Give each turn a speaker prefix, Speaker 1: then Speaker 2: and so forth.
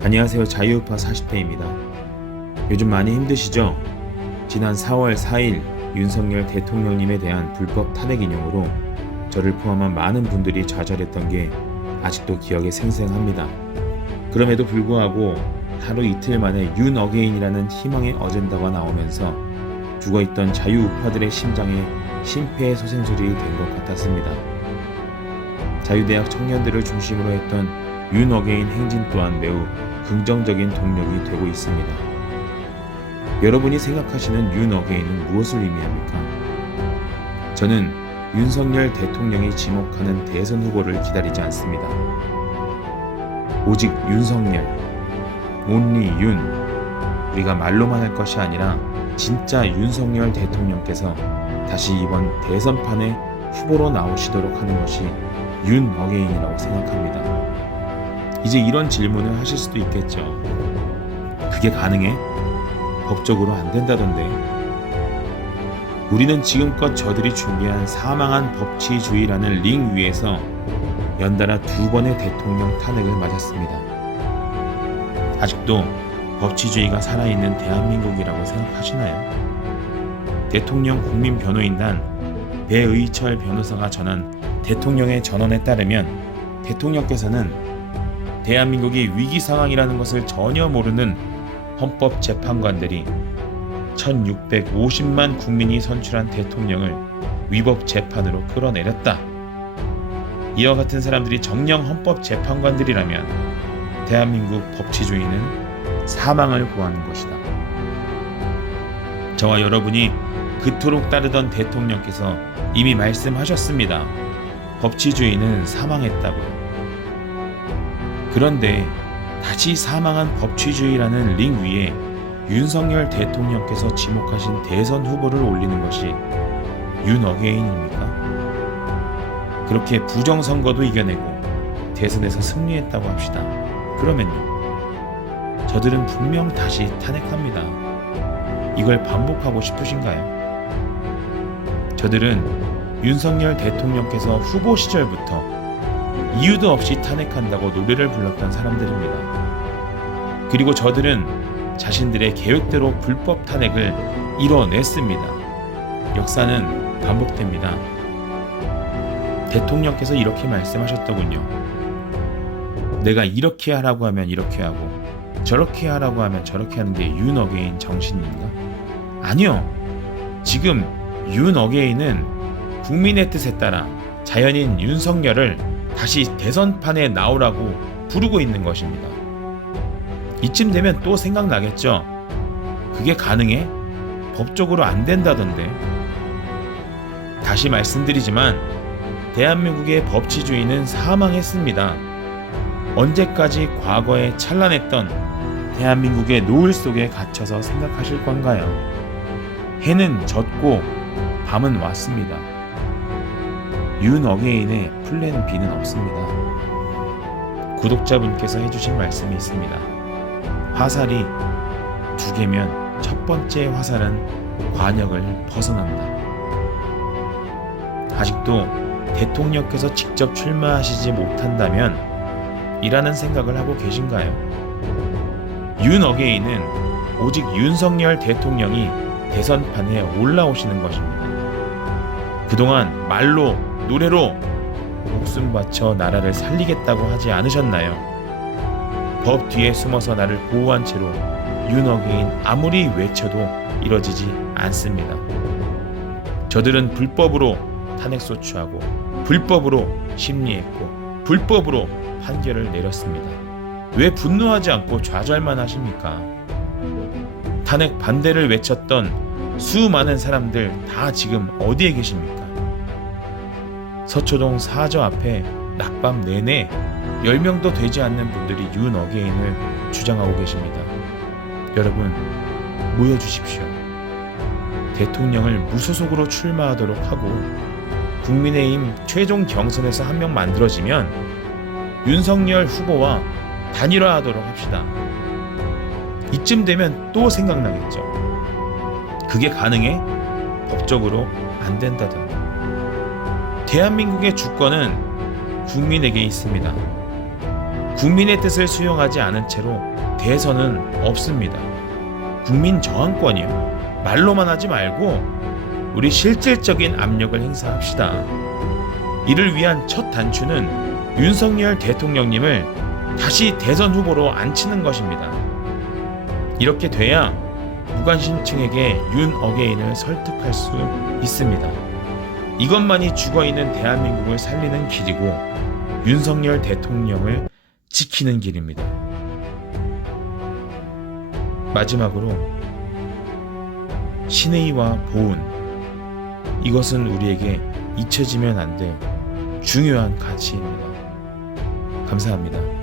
Speaker 1: 안녕하세요. 자유우파 40대입니다. 요즘 많이 힘드시죠? 지난 4월 4일 윤석열 대통령님에 대한 불법 탄핵 인용으로 저를 포함한 많은 분들이 좌절했던 게 아직도 기억에 생생합니다. 그럼에도 불구하고 하루 이틀 만에 윤 어게인이라는 희망의 어젠다가 나오면서 죽어있던 자유우파들의 심장에 심폐의 소생술이 된 것 같았습니다. 자유대학 청년들을 중심으로 했던 윤 어게인 행진 또한 매우 긍정적인 동력이 되고 있습니다. 여러분이 생각하시는 윤 어게인은 무엇을 의미합니까? 저는 윤석열 대통령이 지목하는 대선 후보를 기다리지 않습니다. 오직 윤석열, 온리 윤, 우리가 말로만 할 것이 아니라 진짜 윤석열 대통령께서 다시 이번 대선판에 후보로 나오시도록 하는 것이 윤 어게인이라고 생각합니다. 이제 이런 질문을 하실 수도 있겠죠. 그게 가능해? 법적으로 안 된다던데. 우리는 지금껏 저들이 준비한 사망한 법치주의라는 링 위에서 연달아 두 번의 대통령 탄핵을 맞았습니다. 아직도 법치주의가 살아있는 대한민국이라고 생각하시나요? 대통령 국민변호인단 배의철 변호사가 전한 대통령의 전언에 따르면 대통령께서는 대한민국이 위기 상황이라는 것을 전혀 모르는 헌법 재판관들이 1650만 국민이 선출한 대통령을 위법 재판으로 끌어내렸다. 이와 같은 사람들이 정령 헌법 재판관들이라면 대한민국 법치주의는 사망을 구하는 것이다. 저와 여러분이 그토록 따르던 대통령께서 이미 말씀하셨습니다. 법치주의는 사망했다고요. 그런데 다시 사망한 법치주의라는 링 위에 윤석열 대통령께서 지목하신 대선 후보를 올리는 것이 윤어게인입니까? 그렇게 부정선거도 이겨내고 대선에서 승리했다고 합시다. 그러면요. 저들은 분명 다시 탄핵합니다. 이걸 반복하고 싶으신가요? 저들은 윤석열 대통령께서 후보 시절부터 이유도 없이 탄핵한다고 노래를 불렀던 사람들입니다. 그리고 저들은 자신들의 계획대로 불법 탄핵을 이뤄냈습니다. 역사는 반복됩니다. 대통령께서 이렇게 말씀하셨더군요. 내가 이렇게 하라고 하면 이렇게 하고 저렇게 하라고 하면 저렇게 하는 게 윤어게인 정신인가? 아니요. 지금 윤어게인은 국민의 뜻에 따라 자연인 윤석열을 다시 대선판에 나오라고 부르고 있는 것입니다. 이쯤 되면 또 생각나겠죠. 그게 가능해? 법적으로 안 된다던데. 다시 말씀드리지만 대한민국의 법치주의는 사망했습니다. 언제까지 과거에 찬란했던 대한민국의 노을 속에 갇혀서 생각하실 건가요? 해는 졌고 밤은 왔습니다. 윤 어게인의 플랜 B는 없습니다. 구독자분께서 해주신 말씀이 있습니다. 화살이 두 개면 첫 번째 화살은 관역을 벗어난다. 아직도 대통령께서 직접 출마하시지 못한다면 이라는 생각을 하고 계신가요? 윤 어게인은 오직 윤석열 대통령이 대선판에 올라오시는 것입니다. 그동안 말로 노래로 목숨 바쳐 나라를 살리겠다고 하지 않으셨나요? 법 뒤에 숨어서 나를 보호한 채로 윤어게인 아무리 외쳐도 이뤄지지 않습니다. 저들은 불법으로 탄핵 소추하고 불법으로 심리했고 불법으로 판결을 내렸습니다. 왜 분노하지 않고 좌절만 하십니까? 탄핵 반대를 외쳤던 수많은 사람들 다 지금 어디에 계십니까? 서초동 사저 앞에 낮밤 내내 10명도 되지 않는 분들이 윤 어게인을 주장하고 계십니다. 여러분, 모여주십시오. 대통령을 무소속으로 출마하도록 하고 국민의힘 최종 경선에서 한 명 만들어지면 윤석열 후보와 단일화하도록 합시다. 이쯤 되면 또 생각나겠죠. 그게 가능해? 법적으로 안 된다던데. 대한민국의 주권은 국민에게 있습니다. 국민의 뜻을 수용하지 않은 채로 대선은 없습니다. 국민 저항권이요. 말로만 하지 말고 우리 실질적인 압력을 행사합시다. 이를 위한 첫 단추는 윤석열 대통령님을 다시 대선 후보로 앉히는 것입니다. 이렇게 돼야 무관심층에게 윤 어게인을 설득할 수 있습니다. 이것만이 죽어 있는 대한민국을 살리는 길이고 윤석열 대통령을 지키는 길입니다. 마지막으로 신의와 보은 이것은 우리에게 잊혀지면 안 될 중요한 가치입니다. 감사합니다.